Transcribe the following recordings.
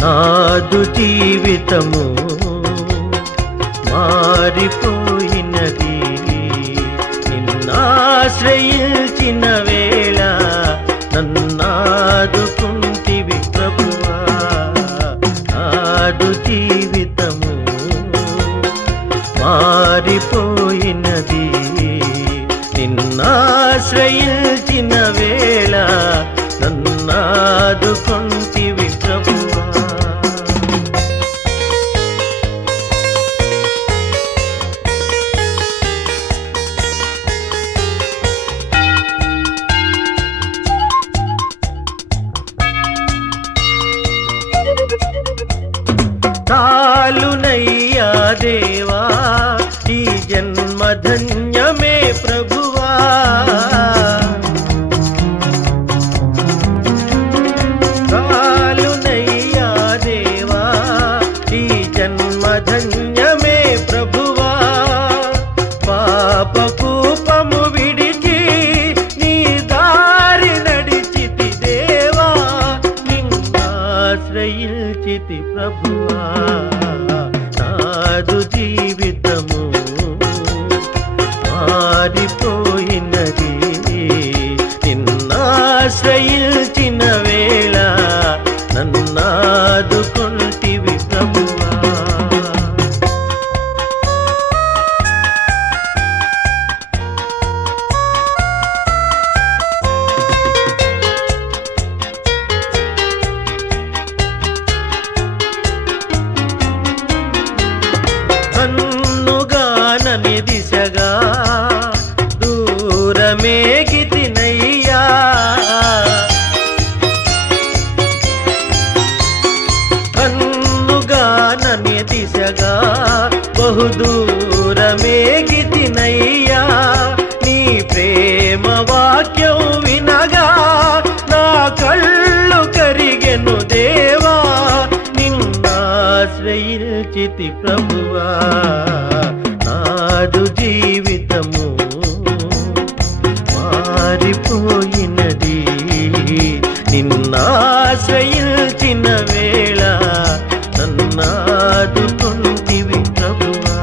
నాదు జీవితము మారిపోయినది, నిన్నాశ్రయించిన వేళ నన్నాదుకుంటివి ప్రభువా. నాదు జీవితము మారిపోయినది, నిన్నాశ్రయించిన వేళ నన్నాదుకుంటివి ప్రభువా. చాలునయ్యా దేవా ఈ జన్మధన్యమే ప్రభువా. చాలునయ్యా దేవా ఈ జన్మధన్యమే ప్రభువా. పాపకూపము విడిచి నీ దారి నడిచితి దేవా, నిన్నాశ్రయించితి ప్రభువా. నాదు జీవితము మారిపోయినది, నిన్నాశ్రయించిన వేళ నన్నాదుకుంటివి ప్రభువా. కన్నుగానని దిశగా దూరమేగితినయ్యా, కన్నుగానని దిశగా బహుదూరమేగితినయ్యా. నీ ప్రేమ వాక్యం వినగా నా కళ్ళు కరిగెను దేవా, నిన్నాశ్రయించితి ప్రభువా. నాదు జీవితము మారిపోయినది, నిన్నాశ్రయించిన వేళ నన్నాదుకుంటివి ప్రభువా.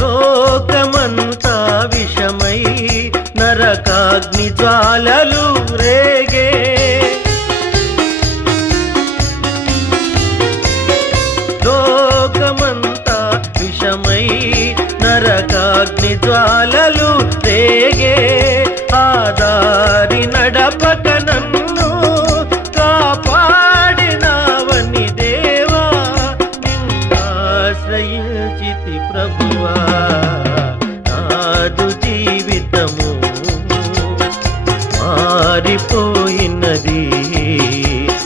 లోకమంతా విషమై నరకాగ్ని జ్వాలలు రేగే, లోకమంతా విషమై నరకాగ్ని జ్వాలలు రేగే. ఆదారి నడపక నన్ను కాపాడినావని దేవా, నిన్నాశ్రయించితి ప్రభువా. నాదు జీవితము మారిపోయినది,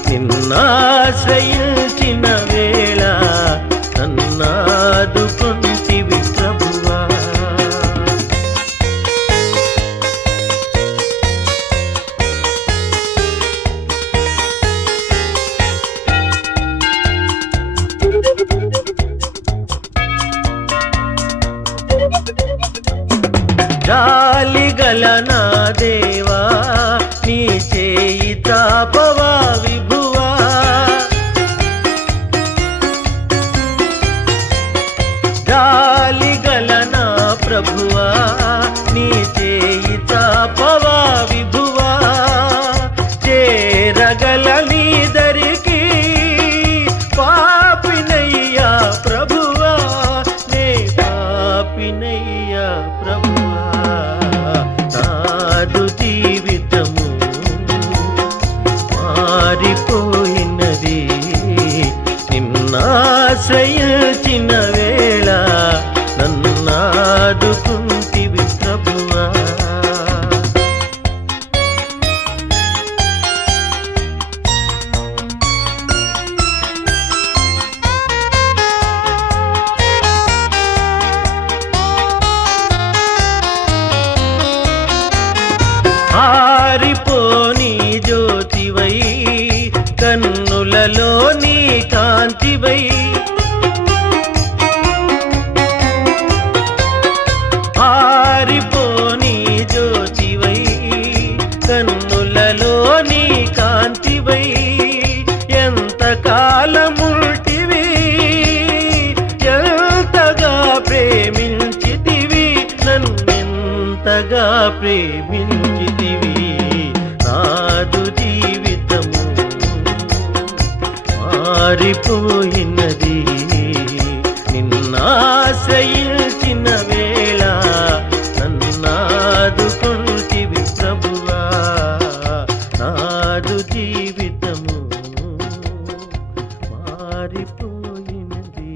నిన్నాశ్రయించిన వేళ నన్నాదుకుంటివి ప్రభువా. జాలిగల నా దేవా నీ చేయి చాపవా విభువా. జాలిగల నా ప్రభువా నీ చేయి చాపవా విభువా. చేరగల నీ దరికి పాపినయ్యా ప్రభువా, నే పాపినయ్యా ప్రభువా. నాదు జీవితము మారి ఎంతగా ప్రేమించితివి నాదు జీవితము మారిపోయినది నిన్నాశ్రయించిన వేళ నన్నాదుకొంటివి ప్రభువా నాదు జీవితము మారిపోయినది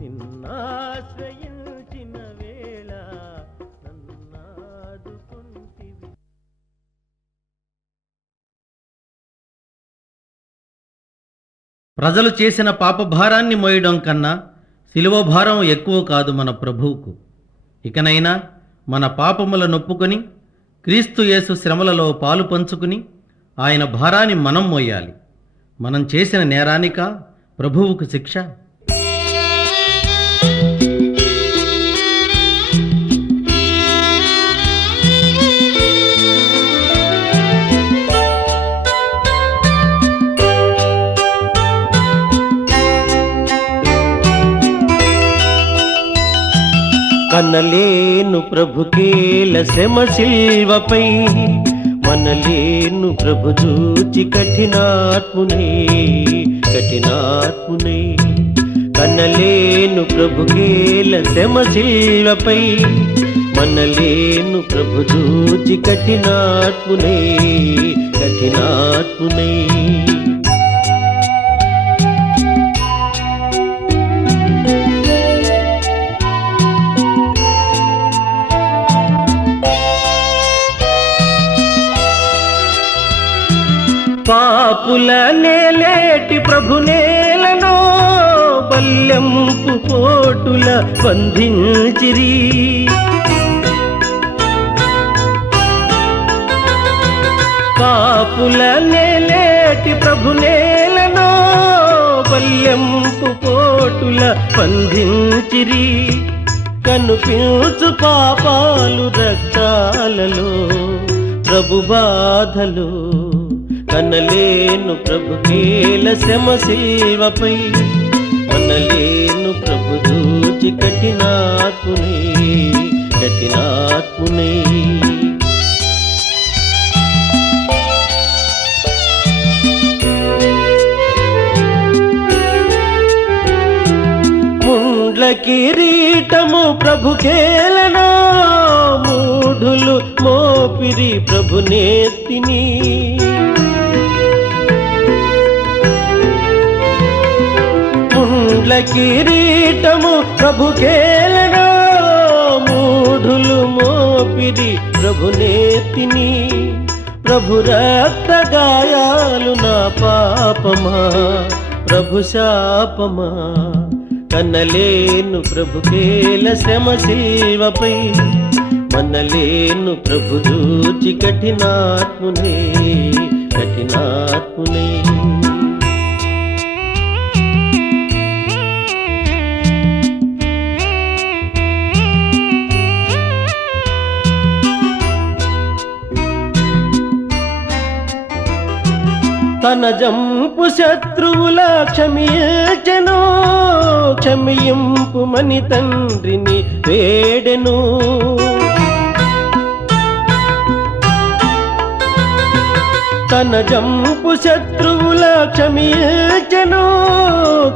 నిన్నాశ్రయించిన వేళ నన్నాదుకొంటివి. ప్రజలు చేసిన పాపభారాన్ని మోయడం కన్నా శిలువ భారం ఎక్కువ కాదు మన ప్రభువుకు. ఇకనైనా మన పాపముల నొప్పుకొని క్రీస్తు యేసు శ్రమలలో పాలు పంచుకుని ఆయన భారాన్ని మనం మోయాలి. మనం చేసిన నేరానిక ప్రభువుకు శిక్ష? కనలేను ప్రభుకేల శ్రమ శిల్వపై మనలేను ప్రభు చూచి కఠినాత్మునే కనలేను ప్రభుకేల శ్రమ శిల్వపై మనలేను ప్రభు చూచి కఠినాత్మునే పాపుల నేలేటి ప్రభునేలను బల్యంపు పోటుల బంధించిరి పాపుల నేలేటి ప్రభునేలను బల్యంపు పోటుల బంధించిరి కనుపించు పాపాలు రక్తాలలో ప్రభు బాధలు కనలేను ప్రభుకేల శ్రమ శిల్వపై మనలేను ప్రభు చూచి కఠినాత్మునే ముండ్ల కిరీటము ప్రభుకేలనో మూఢులు మోపిరి ప్రభునేత్తిని ముండ్ల కిరీటము ప్రభుకేలనో మూఢులు మోపిరి ప్రభునేత్తిని ప్రభు రక్త గాయాలు నా పాపమా ప్రభు శాపమా కనలేను ప్రభుకేల శ్రమ శిల్వపై మనలేను ప్రభు చూచి కఠినాత్మునే తన జంపు శత్రువుల క్షమింపు మని తండ్రిని వేడెను తన జంపు శత్రువుల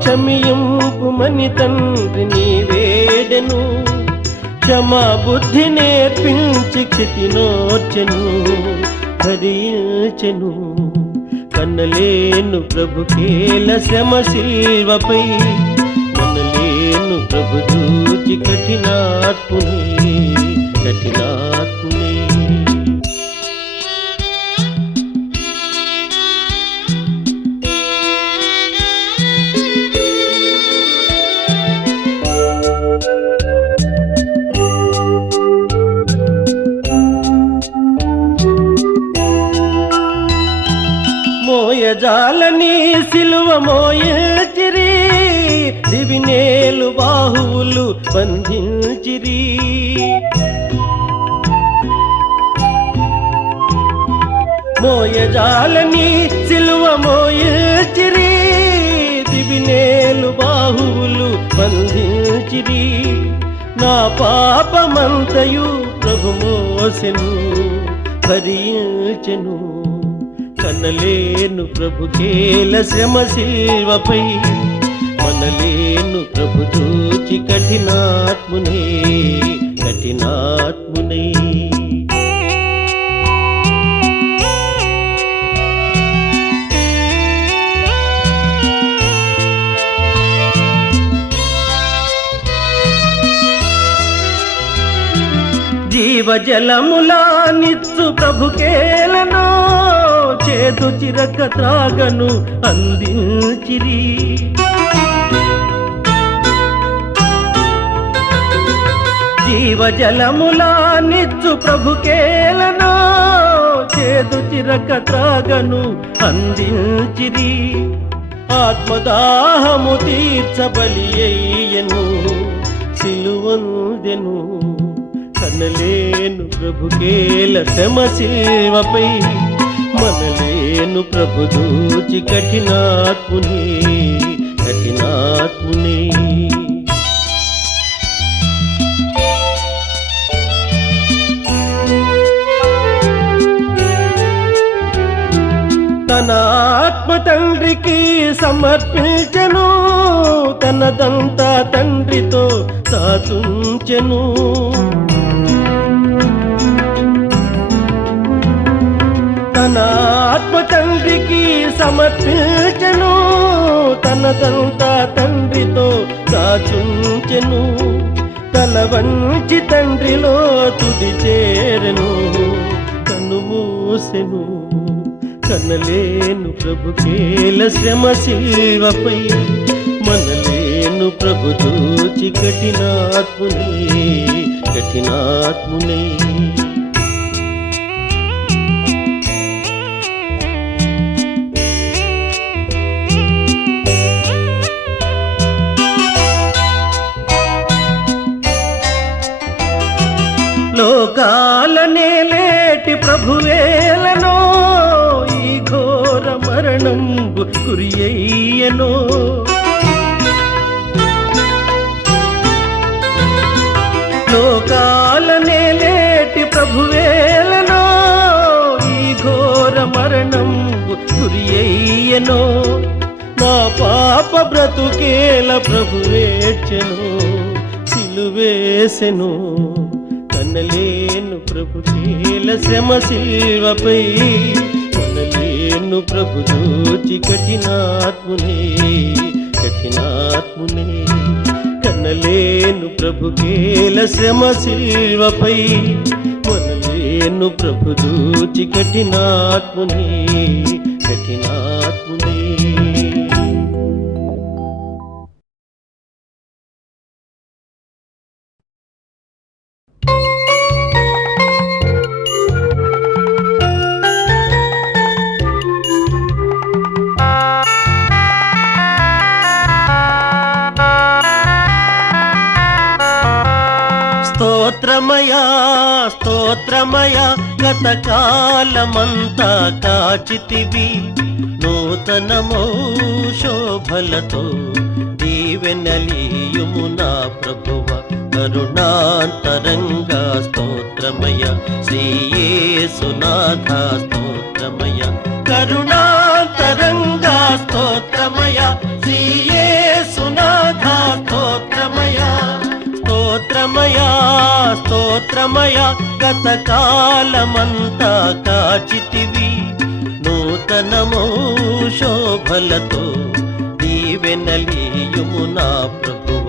క్షమింపు మని తండ్రిని వేడెను క్షమా బుద్ధి నేర్పించి క్షితినోర్చెను భరించెను కనలేను ప్రభుకేల శ్రమ శిల్వపై మనలేను ప్రభు చూచి కఠినాత్మునే మోయజాలని సిలువ మోయచిరి దివినేలు బాహువులు బంధించిరి మోయజాలని సిలువ మోయచిరి దివినేలు బాహువులు బంధించిరి నా పాపమంతయు ప్రభు మోసెను భరించెను. కనలేను ప్రభుకేల శ్రమ శిల్వపై, మనలేను ప్రభు చూచి కఠినాత్మునే కఠినాత్మునే. జీవజలములా నిచ్చు ప్రభుకేలను, చేదు చిరక త్రాగను అందించిరి. జీవజలములా నిచ్చు ప్రభుకేలను, చేదు చిరక త్రాగను అందించిరి. ఆత్మదాహము తీర్చబలి అయ్యను, సిలువందెను. కనలేను ప్రభుకేల శ్రమ శిల్వపై, మనలేను ప్రభు దూచి కఠినాత్మునే కఠినాత్మునే. తన ఆత్మ తండ్రికి సమర్పించెను, తనదంతా తండ్రితో దాచుంచెను. తన ఆత్మ తండ్రికి సమర్పించెను, తనదంతా తండ్రితో దాచుంచెను. తల వంచి తండ్రిలో తుది చేరెను, కనుమూసెను. కనలేను ప్రభుకేల శ్రమ శిల్వపై, మనలేను ప్రభు చూచి కఠినాత్మునే కఠినాత్మునే. లోకాలనే లేటి ప్రభువేలనో, ఈ ఘోర మరణం గురి అయ్యనో. లోకాలనే లేటి ప్రభువేలనో, ఈ ఘోర మరణం గురి అయ్యనో. నా పాప బ్రతుకేల ప్రభువేర్చెను, సిలువేసెను. కనలేను ప్రభుకేల శ్రమ శిల్వపై, మనలేను ప్రభు చూచి కఠినాత్మునే కఠినాత్మునే. కనలేను ప్రభుకేల శ్రమ శిల్వపై, మనలేను ప్రభు చూచి కఠినాత్మునే కఠినాత్మునే. స్తోత్రమయా స్తోత్రమయా, గతకాలమంతా కాచితివి. నూతనమో శోభలతో దీవెనలీయుము నా ప్రభువ. కరుణాంతరంగా స్తోత్రమయ, శ్రీయేసునాథ స్తోత్రమయ. కరుణాంతరంగా స్తోత్రమయ, శ్రీయేసునాథ స్తోత్రమయ. స్తోత్రమయా స్తోత్రమయా, గతకాలమంతా కాచితివి. నూతనమో శోభలతో దీవెనలీయుము నా ప్రభువ.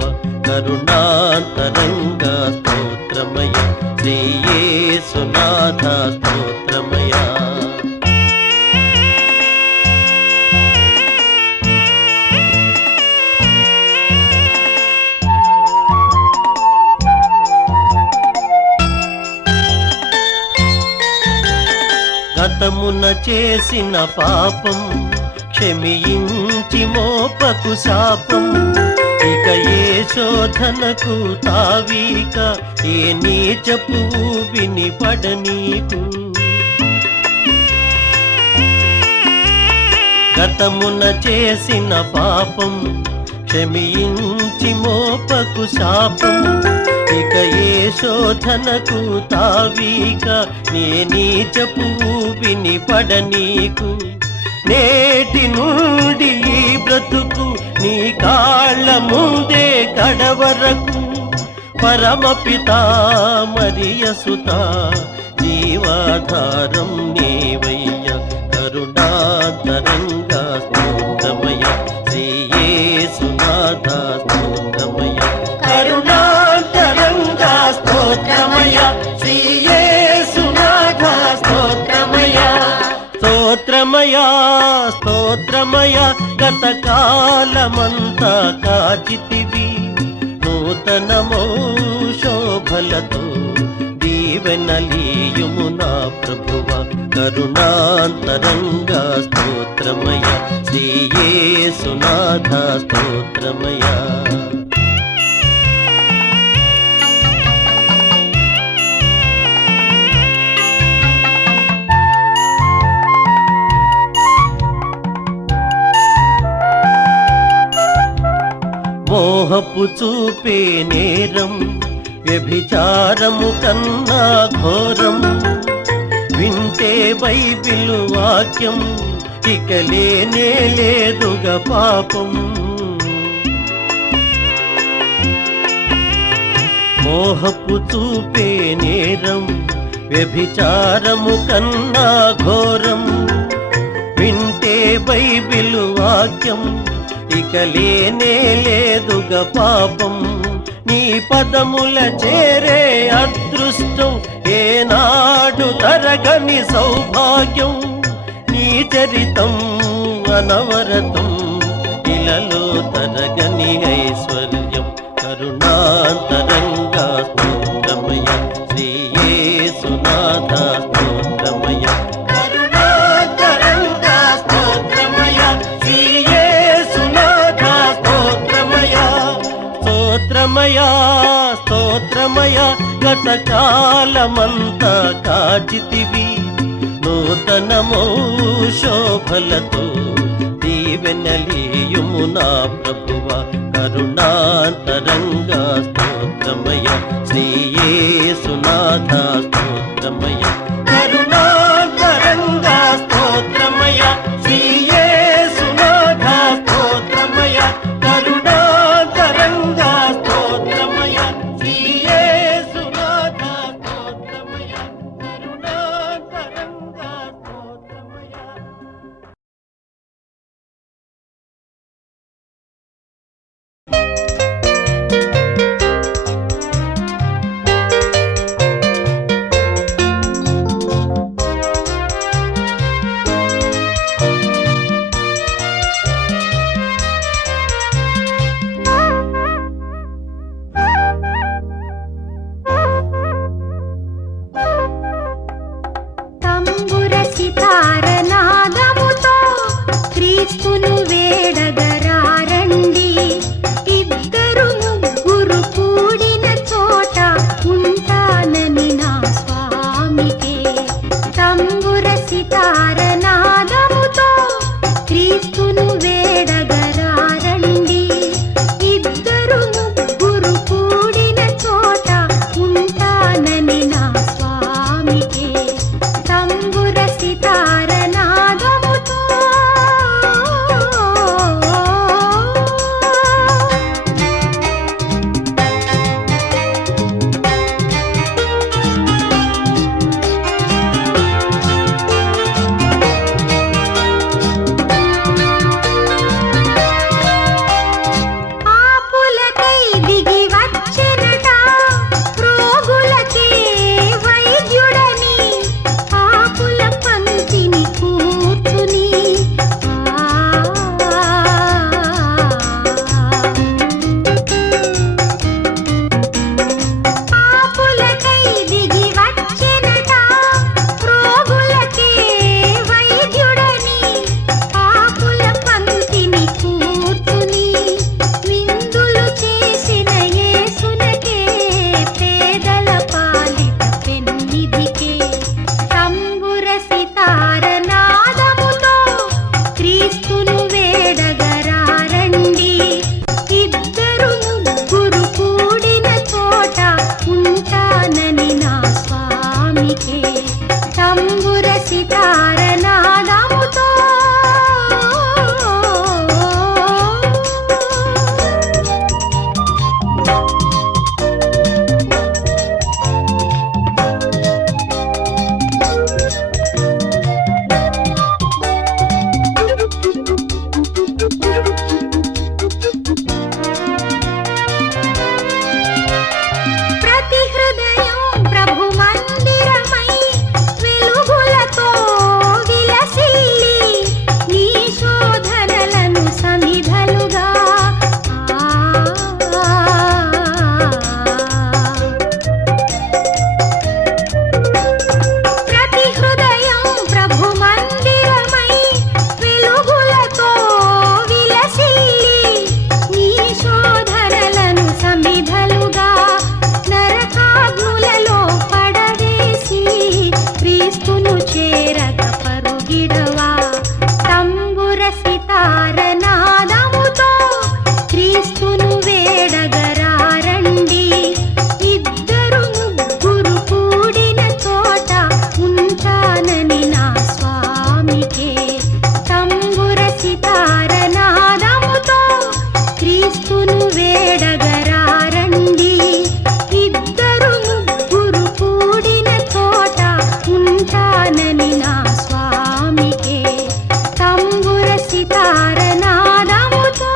కరుణాంతరంగా స్తోత్రమయ, శ్రీయేసునాథ స్తోత్రమయ. గతమున చేసిన పాపం క్షమించి మోపకు శాపం. ఇక ఏ శోధనకు తావీక, ఏ నీచపు ఊబిని పడనీకు. గతమున చేసిన పాపం క్షమించి మోపకు శాపం, ఇక ఏ శోధనకు తావీక, నే నీచపు ఊబిని పడనీకు. నేటి నుండి ఈ బ్రతుకు నీ కాళ్ళ ముందే కడవరకు, పరమపితా మరియసుత జీవాధారం నీవయ్య, కరుణాతరంగా స్తోత్రమయ, శ్రీ యేసునాథ స్తోత్రమయ, కరుణాతరంగా స్తోత్రమయ, శ్రీ యేసునాథ స్తోత్రమయ. స్తోత్రమయ స్తోత్రమయ, గత కాలమంతా కాచితివి, నూతనమో శోభలతో దీవెనలీయుము నా ప్రభువ, కరుణాంతరంగా స్తోత్రమయ, శ్రీ యేసునాథ స్తోత్రమయ. మోహపు చూపే నేరం వ్యభిచారము కన్నా ఘోరం, వింటే బైబిలు వాక్యం ఇక లేనే లేదుగా పాపం. మోహపు చూపే నేరం వ్యభిచారము కన్నా ఘోరం, వింటే బైబిలు వాక్యం ఇక లేనే లేదుగా పాపం. నీ పదముల చేరే అదృష్టం ఏనాడు తరగని సౌభాగ్యం, నీ చరితం అనవరతం ఇలలో తరగని ఐశ్వర్యం, కరుణాంతరంగా స్తోత్రమయ, శ్రీ యేసునాథ స్తోత్రమయ, కరుణాంతరంగా స్తోత్రమయ, శ్రీ యేసునాథ స్తోత్రమయ. స్తోత్రమయ స్తోత్రమయ, గత కాలమంతా కాచితివి, నూతనమో శోభలతో దీవెనలీయుము నా ప్రభువ, కరుణాంతరంగా స్తోత్రమయ, శ్రీ యేసునాథ స్తోత్రమయ, కరుణాంతరంగా స్తోత్రమయ, శ్రీ యేసునాథ స్తోత్రమయ, కరుణాంతరంగా స్తోత్రమయ, శ్రీ యేసునాథ స్తోత్రమయ, కరుణాంతరంగా స్తోత్రమయ. తంబుర సితార నాదముతో క్రీస్తును వేడగరారండి, ఇద్దరు ముగ్గురు కూడిన చోట ఉంటానని నా స్వామికే. తంబుర సితార నాదముతో క్రీస్తును వేడగరారండి, ఇద్దరు ముగ్గురు కూడిన చోట ఉంటానని నా స్వామికే. తంబుర సితార నాదముతో స్వామికే తంబుర సితార నాదముతో ప్రతి హృదయం ప్రభు మందిరమై వెలుగులతో విలసిల్లి నీ శోధనలను సమిధలుగా ప్రతి హృదయం ప్రభు మందిరమై వెలుగులతో విలసిల్లి నీ శోధనలను సమిధలుగా నరకాగ్నులలో పడవేసి క్రీస్తును చేరగ పరుగిడవా తంబుర సితార నాదముతో క్రీస్తును వేడగరారండి ఇద్దరు ముగ్గురు కూడిన చోట ఉంటానని నా స్వామికే తంబుర సితార నాదముతో క్రీస్తును వేడగరారండి ఇద్దరు ముగ్గురు కూడిన చోట ఉంటానని నా స్వామికే తంబుర సితార నాదముతో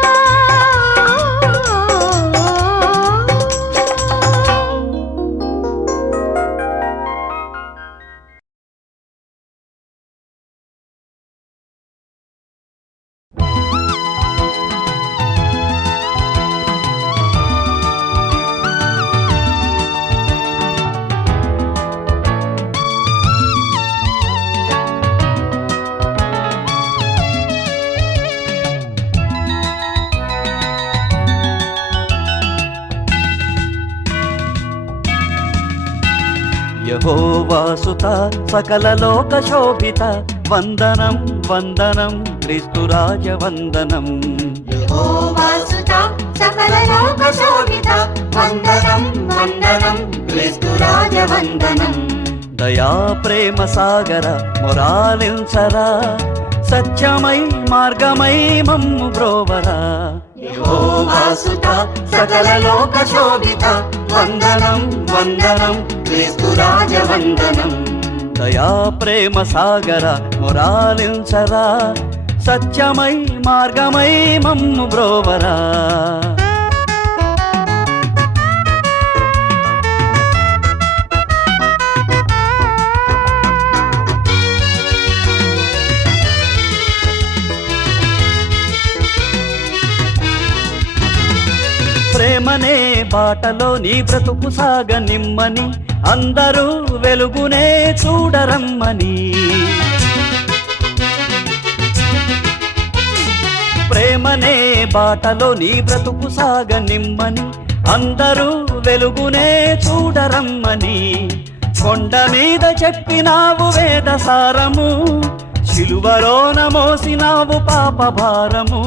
యెహోవాసుత సకల లోక శోభిత వందనం వందనం క్రీస్తురాజ వందనం యెహోవాసుత సకల లోక శోభిత వందనం వందనం క్రీస్తురాజ వందనం దయా ప్రేమ సాగర మొరాలించరా సత్యమై మార్గమై మమ్ము బ్రోవరా యెహోవాసుత సకల లోక శోభిత వందనం వందనం క్రీస్తురాజ వందనం దయా ప్రేమ సాగర మొరాలించరా సత్యమై మార్గమై మమ్ము బ్రోవరా ప్రేమనే బాటలో నీ బ్రతుకు సాగనిమ్మని అందరూ వెలుగునే చూడరమ్మని ప్రేమనే బాటలో నీ బ్రతుకు సాగనిమ్మని అందరూ వెలుగునే చూడరమ్మని కొండ మీద చెప్పినావు వేద సారము శిలువలోన మోసినావు పాప భారము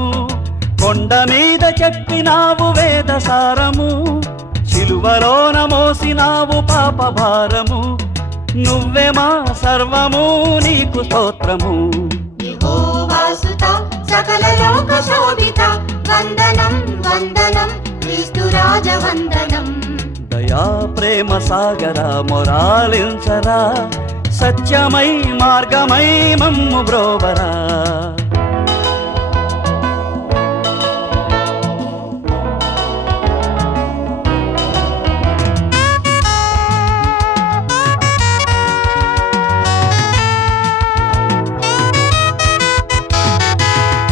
కొండ మీద చెప్పినావు వేద సారము శిలువలోన మోసినావు పాప భారము నువ్వే మా సర్వము నీకు స్తోత్రము యెహోవాసుత సకల లోక శోభిత వందనం వందనం క్రీస్తురాజ వందనం దయా ప్రేమ సాగర మొరాలించరా సత్యమై మార్గమై మమ్ము బ్రోవరా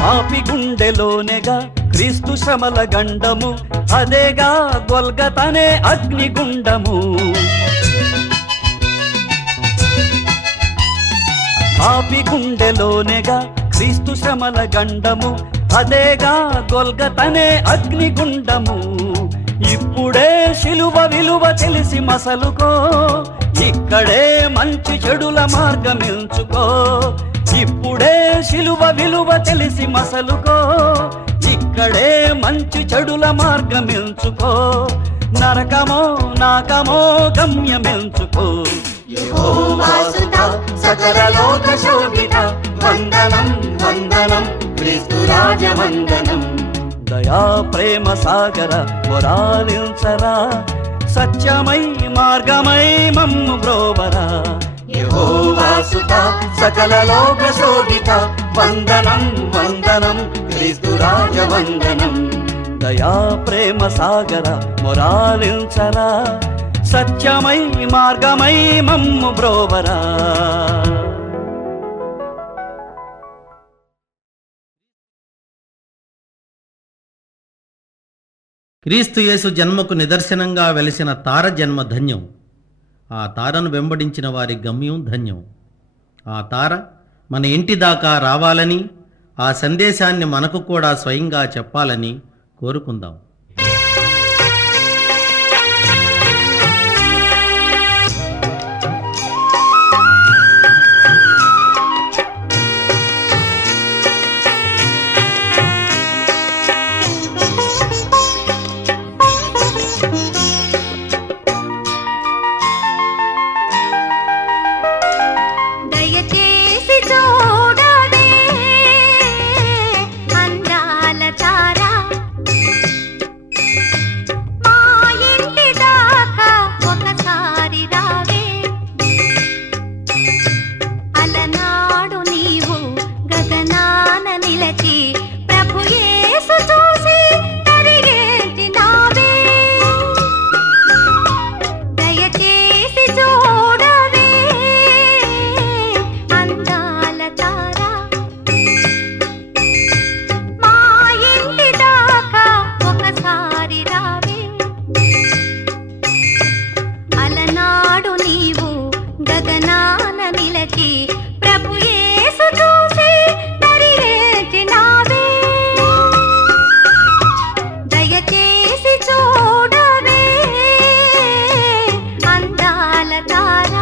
పాపి గుండెలోనేగా క్రీస్తు శ్రమల గండము అదేగా గొల్గతనే అగ్నిగుండము పాపి గుండెలోనేగా క్రీస్తు శ్రమల గండము అదేగా గొల్గతనే అగ్నిగుండము ఇప్పుడే శిలువ విలువ తెలిసి మసలుకో ఇక్కడే మంచి చెడుల మార్గం ఎంచుకో ఇప్పుడే శిలువ విలువ తెలిసి మసలుకో ఇక్కడే మంచి చెడుల మార్గం ఎంచుకో నరకమో నాకమో గమ్యమెంచుకో యెహోవాసుత సకల లోక శోభిత వందనం వందనం క్రీస్తు రాజ వందనం. దయా ప్రేమ సాగర మొరాలించరా, సత్యమై మార్గమై మమ్ము బ్రోవరా. యెహోవాసుత సకల లోక శోభిత వందనం వందనం క్రీస్తు రాజ వందనం. దయా ప్రేమ సాగర మొరాలించరా, సత్యమై మార్గమై మమ్ము బ్రోవరా. క్రీస్తు యేసు జన్మకు నిదర్శనంగా వెలిసిన తార జన్మ ధన్యం. ఆ తారను వెంబడించిన వారి గమ్యం ధన్యం. ఆ తార మన ఇంటి దాకా రావాలని, ఆ సందేశాన్ని మనకు కూడా స్వయంగా చెప్పాలని కోరుకుందాం. దయచేసి చూడవే అందాల తార, మా ఇంటి దాకా ఒకసారి రావే. అలనాడు నీవు గగనాన నిలచి ప్రభు యేసు చూసి తరిగేసినావే. దయచేసి చూడవే అందాల తార, మా ఇంటి దాకా ఒకసారి రావే. అలనాడు నీవు గగనాన నిలచి ప్రభు యేసు చూసి తరిగేసినావే. దయచేసి చూడవే అందాల తార.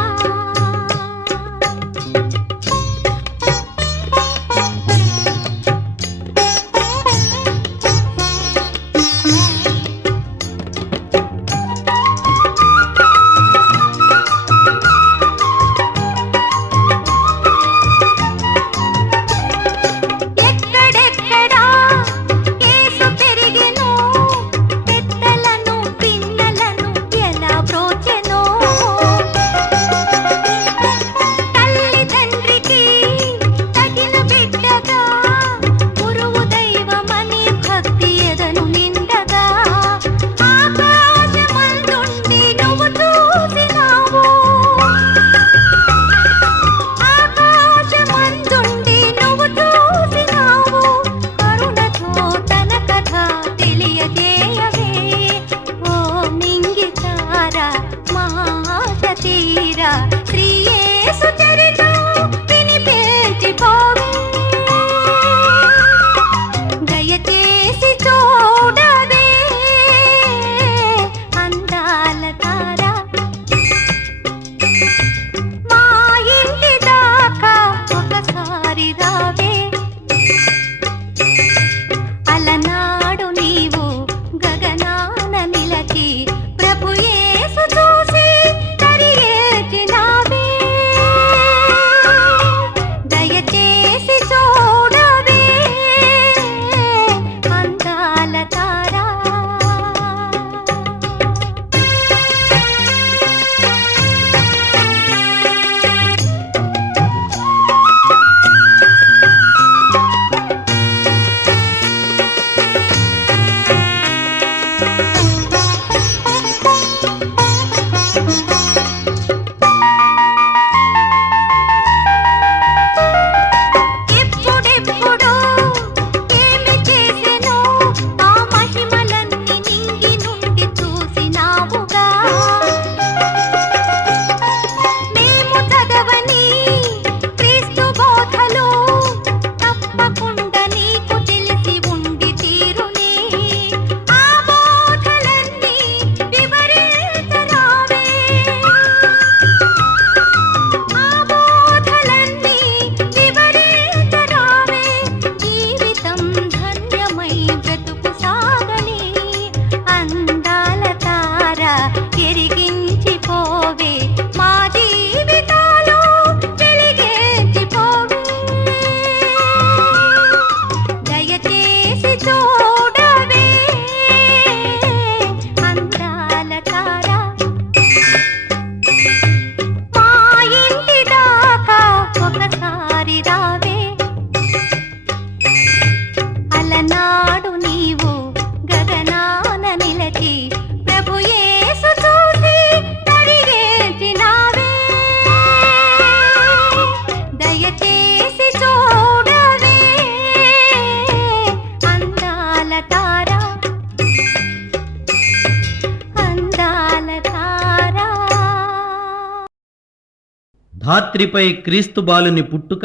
ధాత్రిపై క్రీస్తు బాలుని పుట్టుక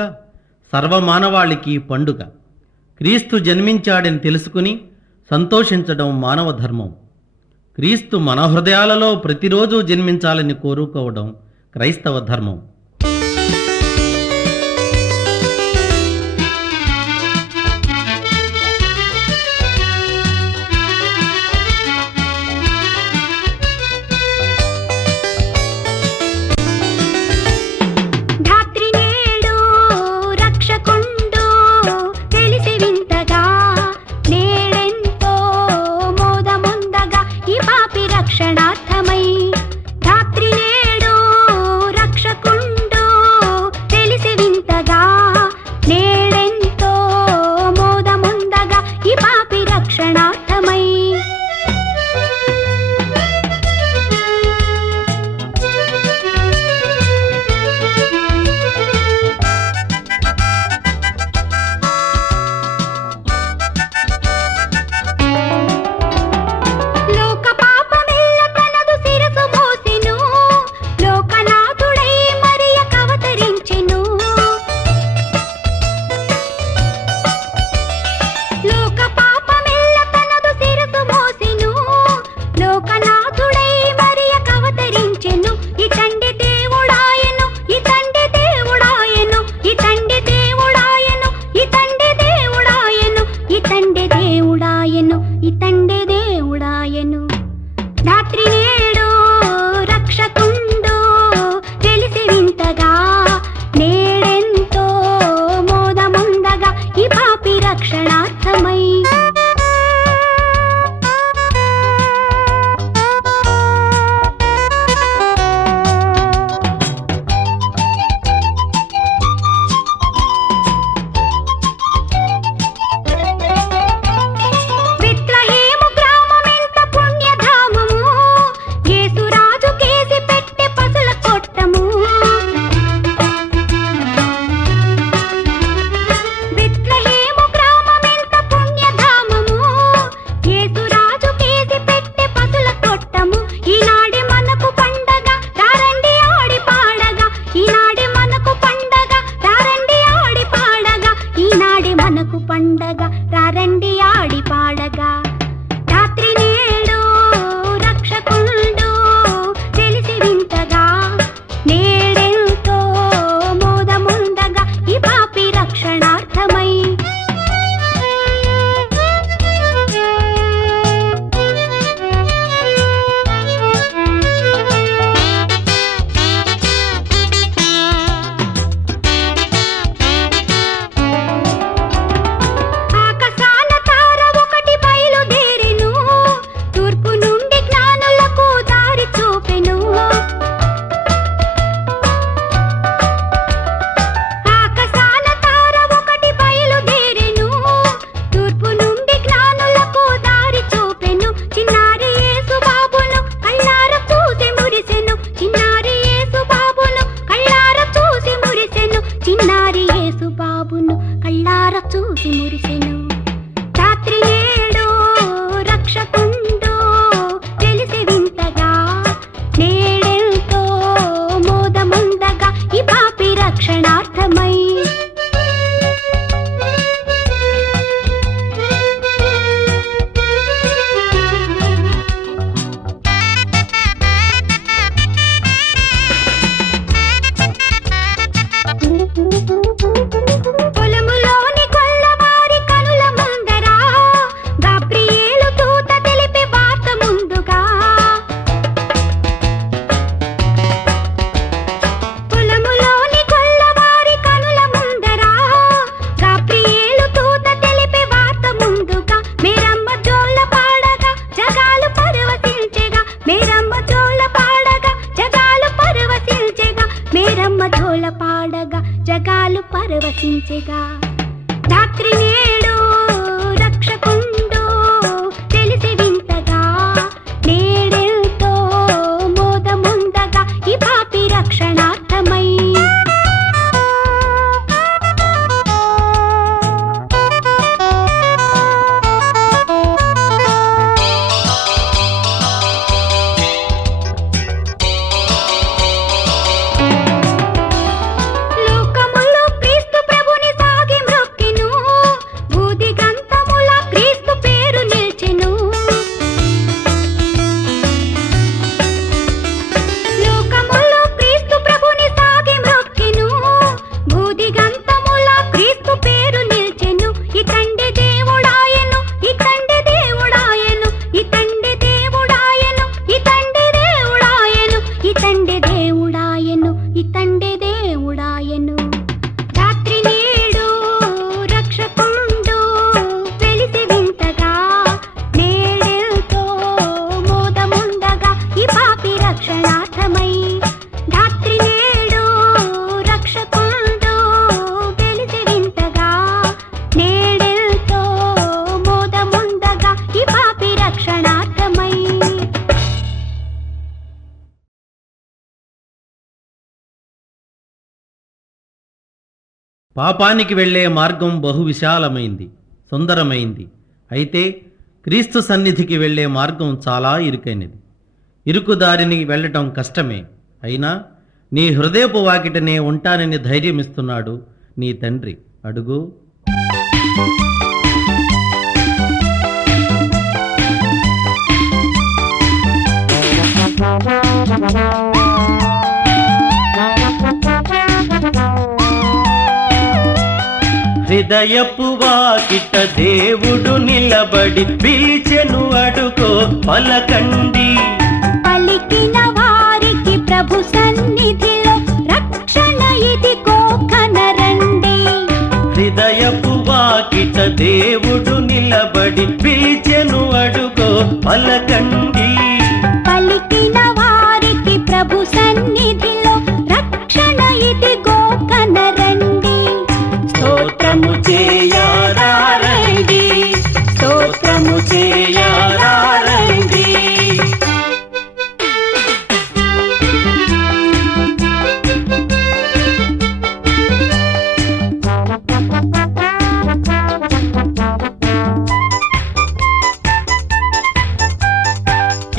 సర్వమానవాళికి పండుగ. క్రీస్తు జన్మించాడని తెలుసుకుని సంతోషించడం మానవ ధర్మం. క్రీస్తు మన హృదయాలలో ప్రతిరోజు జన్మించాలని కోరుకోవడం క్రైస్తవ ధర్మం. పరవశించెగా ధాత్రి నేడు రక్షకుండు తెలిసి వింతగా నేడెంతో మోదముందగా ఈ పాపి రక్షణార్థమై పాపానికి వెళ్ళే మార్గం బహు విశాలమైంది, సుందరమైంది. అయితే క్రీస్తు సన్నిధికి వెళ్ళే మార్గం చాలా ఇరుకైనది. ఇరుకు దారిని వెళ్ళటం కష్టమే. అయినా నీ హృదయపు వాకిటనే ఉంటానని ధైర్యమిస్తున్నాడు నీ తండ్రి. అడుగు. హృదయపు వాకిట దేవుడు నిలబడి పిలిచెను, అడుగో పలకండి. పలికిన వారికి ప్రభు సన్నిధిలో రక్షణ ఇదిగో కనరండి. హృదయపు వాకిట దేవుడు నిలబడి పిలిచెను, అడుగో పలకండి. పలికిన వారికి ప్రభు సన్నిధిలో రక్షణ ఇదిగో కనరండి. స్తోత్రము చేయారండి, స్తోత్రము చేయారండి.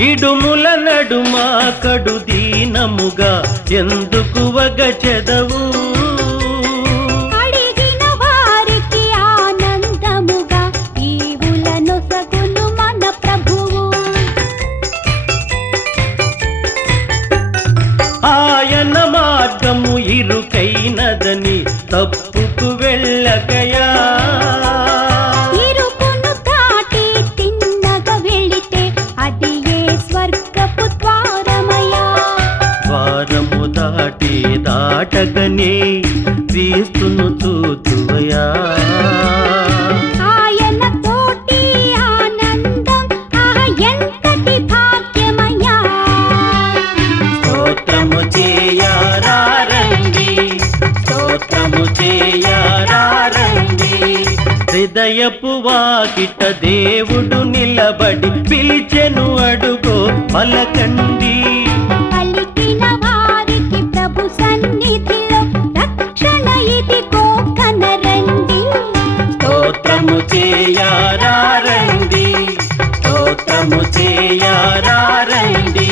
ఇడుముల నడుమ కడు దీనముగా ఎందుకు వగచెదవు? అడిగిన వారికి ఆనందముగా ఈవులనొసగును మన ప్రభువు. ఆయన మార్గము ఇరుకైనదని తప్పుకు వెళ్ళకయా. ఇరుకును దాటి తిన్నగా వెళితే అది ఏ స్వర్గపు ద్వారమయ్యా. ద్వారము దాటి దాటగనే క్రీస్తును చూతువయా. ఆయన తోటి ఆనందం ఎంతటి భాగ్యమయ్యా. స్తోత్రము చేయారండి, స్తోత్రము చేయారండి. హృదయపు వాకిట దేవుడు నిలబడి పిలిచెను, అడుగో పలకండి. పలికిన వారికి ప్రభు సన్నిధిలో రక్షణ ఇదిగో కనరండి. స్తోత్రము చేయారండి, స్తోత్రము చేయారండి.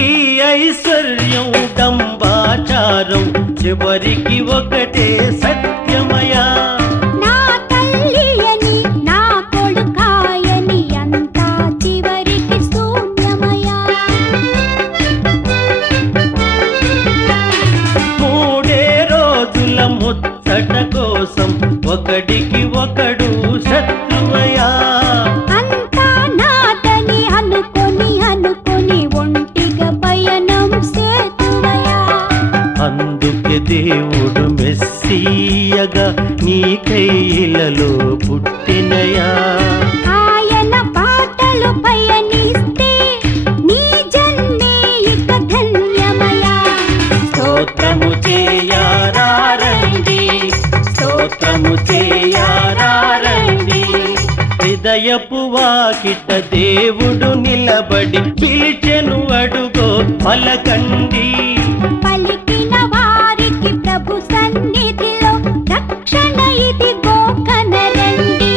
ఈ ఐశ్వర్యం డంబాచారం చివరికి ఒకటే సత్యమయా. నా తల్లి అని నా కొడుకాయని అంతా చివరికి శూన్యమయ్యా. మూడే రోజుల ముచ్చట కోసం ఒకడికి ఒకడు శత్రువయా. అంతా నాదని అనుకొని ఒంటిగా పయనం సేతువయ్యా. అందుకే దేవుడు మెస్సీయగా నీ కైలలో పుట్టినయా. ఆయన బాటలు పయనిస్తే నీ జన్మే ఇక ధన్యమయ్యా. స్తోత్రము చేయారండి, స్తోత్రము చేయారండి. హృదయపు వాకిట దేవుడు నిలబడి పిలిచెను, అడుగో పలకండి. పలికిన వారికి ప్రభు సన్నిధిలో రక్షణ ఇదిగో కనరండి.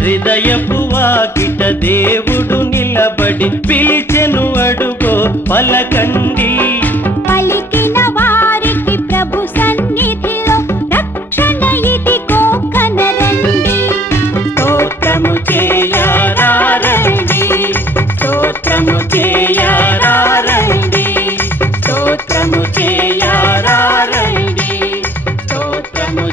హృదయపు వాకిట దేవుడు నిలబడి పిలిచెను, అడుగో పలకండి. పలికిన వారికి ప్రభు సన్నిధిలో రక్షణ ఇదిగో కనరండి. స్తోత్రము చేయారండి, స్తోత్రము చేయారండి, స్తోత్రము చేయారండి, స్తోత్రము